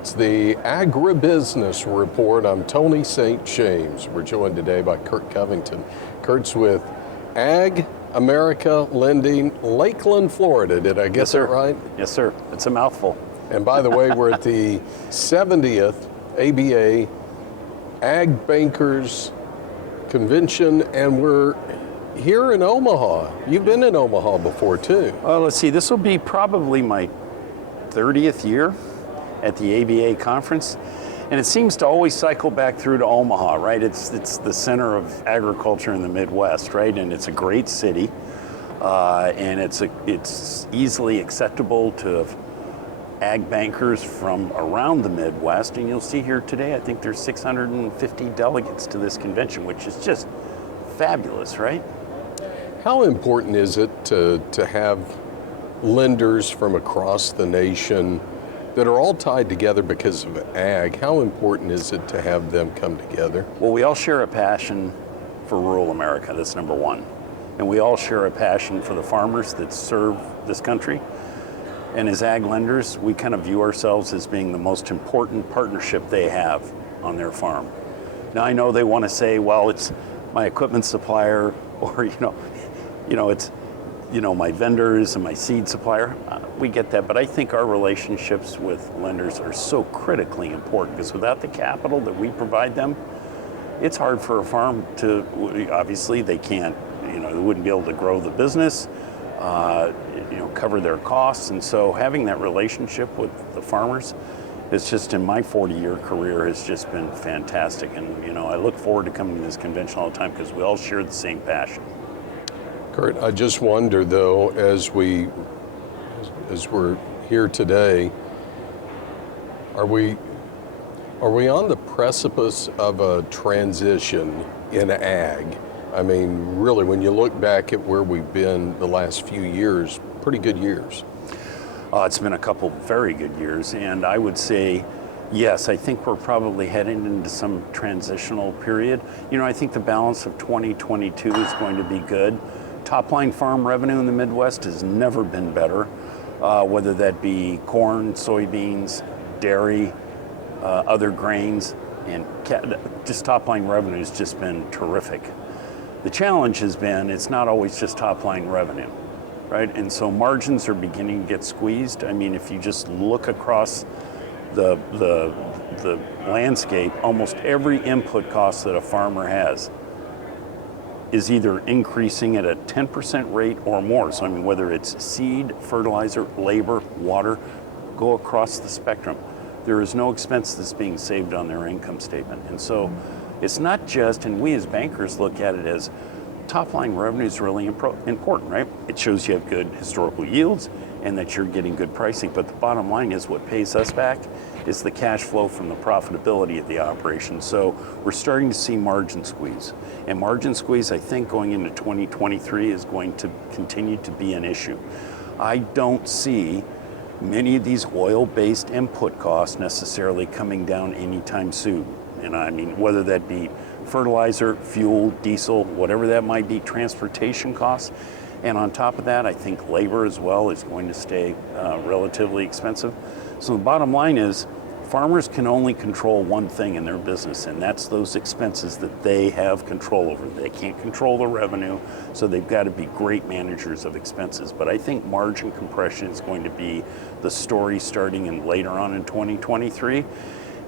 It's the Agribusiness Report. I'm Tony St. James. We're joined today by Curt Covington. Curt's with AgAmerica Lending, Lakeland, Florida. Did I get that right? Yes, sir. It's a mouthful. And by the way, we're at the 70th ABA Ag Bankers Convention, and we're here in Omaha. You've been in Omaha before, too. Let's see. This will be probably my 30th year at the ABA conference, and it seems to always cycle back through to Omaha, right? It's the center of agriculture in the Midwest, right? And it's a great city, and it's easily acceptable to ag bankers from around the Midwest. And you'll see here today, I think there's 650 delegates to this convention, which is just fabulous, right? How important is it to have lenders from across the nation that are all tied together because of ag? How important is it to have them come together? Well, we all share a passion for rural America. That's number one. And we all share a passion for the farmers that serve this country. And as ag lenders, we kind of view ourselves as being the most important partnership they have on their farm. Now, I know they want to say, well, it's my equipment supplier, or, it's, my vendors and my seed supplier. We get that, but I think our relationships with lenders are so critically important, because without the capital that we provide them, it's hard for a farm to, obviously they can't, they wouldn't be able to grow the business, cover their costs. And so having that relationship with the farmers, it's just, in my 40-year career, has just been fantastic. And, I look forward to coming to this convention all the time because we all share the same passion. Curt, I just wonder, though, as we're here today, are we on the precipice of a transition in ag? I mean, really, when you look back at where we've been the last few years, pretty good years. It's been a couple very good years, and I would say, yes, I think we're probably heading into some transitional period. I think the balance of 2022 is going to be good. Top line farm revenue in the Midwest has never been better, whether that be corn, soybeans, dairy, other grains, and just top line revenue has just been terrific. The challenge has been, it's not always just top line revenue, right? And so margins are beginning to get squeezed. I mean, if you just look across the landscape, almost every input cost that a farmer has is either increasing at a 10% rate or more. So, whether it's seed, fertilizer, labor, water, go across the spectrum. There is no expense that's being saved on their income statement. And so it's not just, and we as bankers look at it as, top line revenue is really important, right? It shows you have good historical yields and that you're getting good pricing. But the bottom line is, what pays us back is the cash flow from the profitability of the operation. So we're starting to see margin squeeze. And margin squeeze, I think, going into 2023 is going to continue to be an issue. I don't see many of these oil-based input costs necessarily coming down anytime soon. And whether that be fertilizer, fuel, diesel, whatever that might be, transportation costs. And on top of that, I think labor as well is going to stay relatively expensive. So the bottom line is, farmers can only control one thing in their business, and that's those expenses that they have control over. They can't control the revenue, so they've got to be great managers of expenses. But I think margin compression is going to be the story starting in later on in 2023.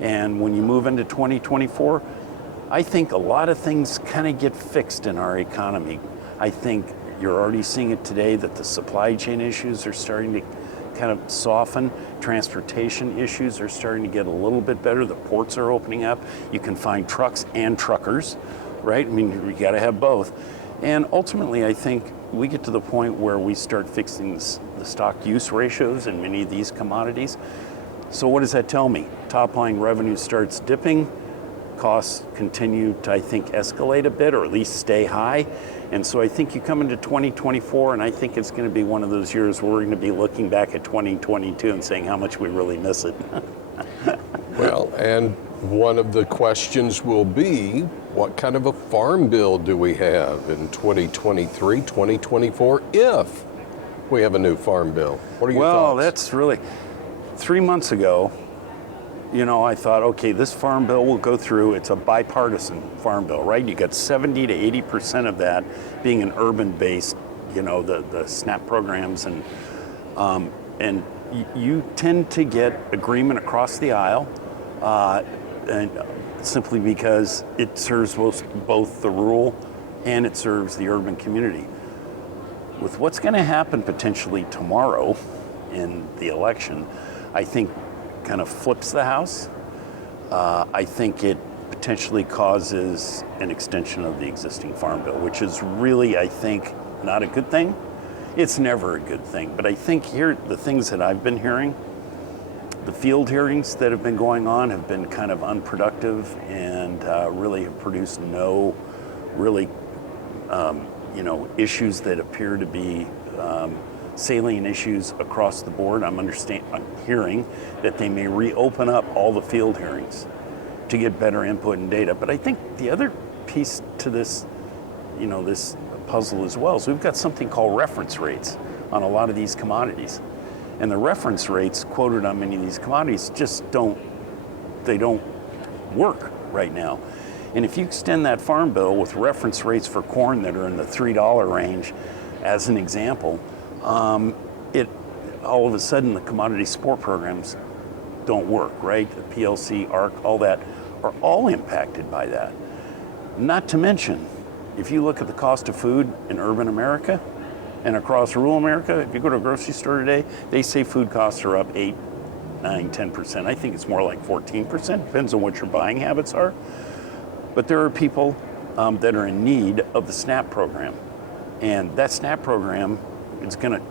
And when you move into 2024, I think a lot of things kind of get fixed in our economy. I think you're already seeing it today that the supply chain issues are starting to kind of soften. Transportation issues are starting to get a little bit better. The ports are opening up. You can find trucks and truckers, right? We got to have both. And ultimately, I think we get to the point where we start fixing the stock use ratios in many of these commodities. So what does that tell me? Top line revenue starts dipping. Costs continue to, I think, escalate a bit, or at least stay high. And so I think you come into 2024, and I think it's going to be one of those years where we're going to be looking back at 2022 and saying how much we really miss it. Well, and one of the questions will be, what kind of a farm bill do we have in 2023, 2024, if we have a new farm bill? What are your thoughts? Well, that's really, 3 months ago, I thought, okay, this farm bill will go through. It's a bipartisan farm bill, right? You got 70 to 80% of that being an urban-based, the SNAP programs, and you tend to get agreement across the aisle, and simply because it serves both the rural and it serves the urban community. With what's going to happen potentially tomorrow in the election, I think kind of flips the House. I think it potentially causes an extension of the existing farm bill, which is really, I think, not a good thing. It's never a good thing, but I think here, the things that I've been hearing, the field hearings that have been going on have been kind of unproductive and really have produced no really, issues that appear to be salient issues across the board. I'm hearing that they may reopen up all the field hearings to get better input and data. But I think the other piece to this, this puzzle as well is we've got something called reference rates on a lot of these commodities. And the reference rates quoted on many of these commodities just don't work right now. And if you extend that farm bill with reference rates for corn that are in the $3 range, as an example, all of a sudden the commodity support programs don't work, right? The PLC, ARC, all that are all impacted by that. Not to mention, if you look at the cost of food in urban America and across rural America, if you go to a grocery store today, they say food costs are up 8, 9, 10%. I think it's more like 14%, depends on what your buying habits are. But there are people that are in need of the SNAP program. And that SNAP program is going to,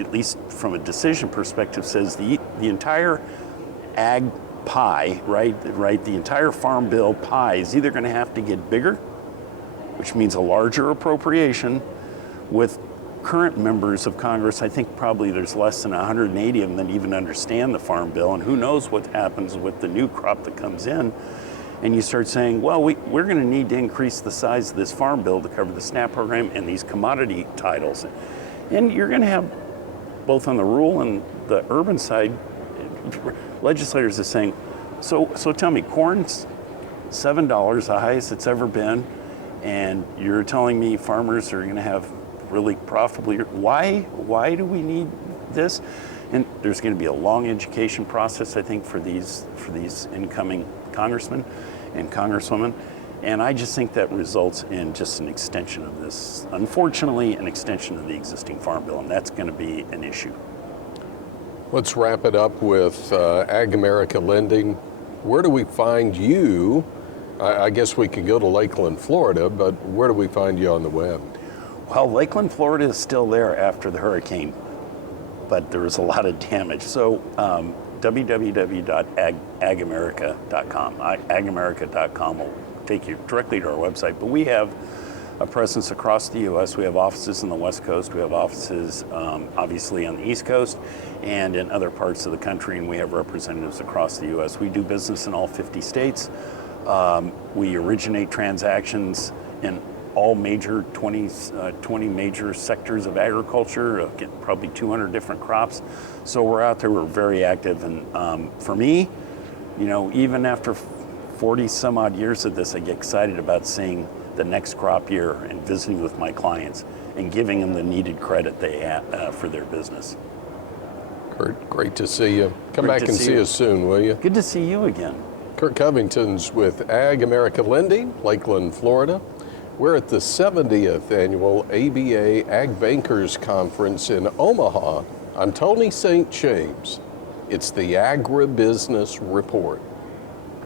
at least from a decision perspective, says the entire ag pie, right? The entire farm bill pie is either going to have to get bigger, which means a larger appropriation. With current members of Congress, I think probably there's less than 180 of them that even understand the farm bill, and who knows what happens with the new crop that comes in. And you start saying, well, we're going to need to increase the size of this farm bill to cover the SNAP program and these commodity titles. And you're going to have, both on the rural and the urban side, legislators are saying, so tell me, corn's $7, the highest it's ever been, and you're telling me farmers are going to have really profitably, why do we need this? And there's going to be a long education process, I think, for these incoming congressmen and congresswomen. And I just think that results in just an extension of this, unfortunately, an extension of the existing farm bill, and that's going to be an issue. Let's wrap it up with AgAmerica Lending. Where do we find you? I guess we could go to Lakeland, Florida, but where do we find you on the web? Well, Lakeland, Florida is still there after the hurricane, but there was a lot of damage. So www.agamerica.com. AgAmerica.com will take you directly to our website, but we have a presence across the U.S. We have offices in the West Coast. We have offices, obviously, on the East Coast and in other parts of the country, and we have representatives across the U.S. We do business in all 50 states. We originate transactions in all major 20 major sectors of agriculture, probably 200 different crops. So we're out there, we're very active. And for me, even after 40 some odd years of this, I get excited about seeing the next crop year and visiting with my clients and giving them the needed credit they have for their business. Curt, great to see you. Come back and see us soon, will you? Good to see you again. Curt Covington's with AgAmerica Lending, Lakeland, Florida. We're at the 70th annual ABA Ag Bankers Conference in Omaha. I'm Tony St. James. It's the Agribusiness Report.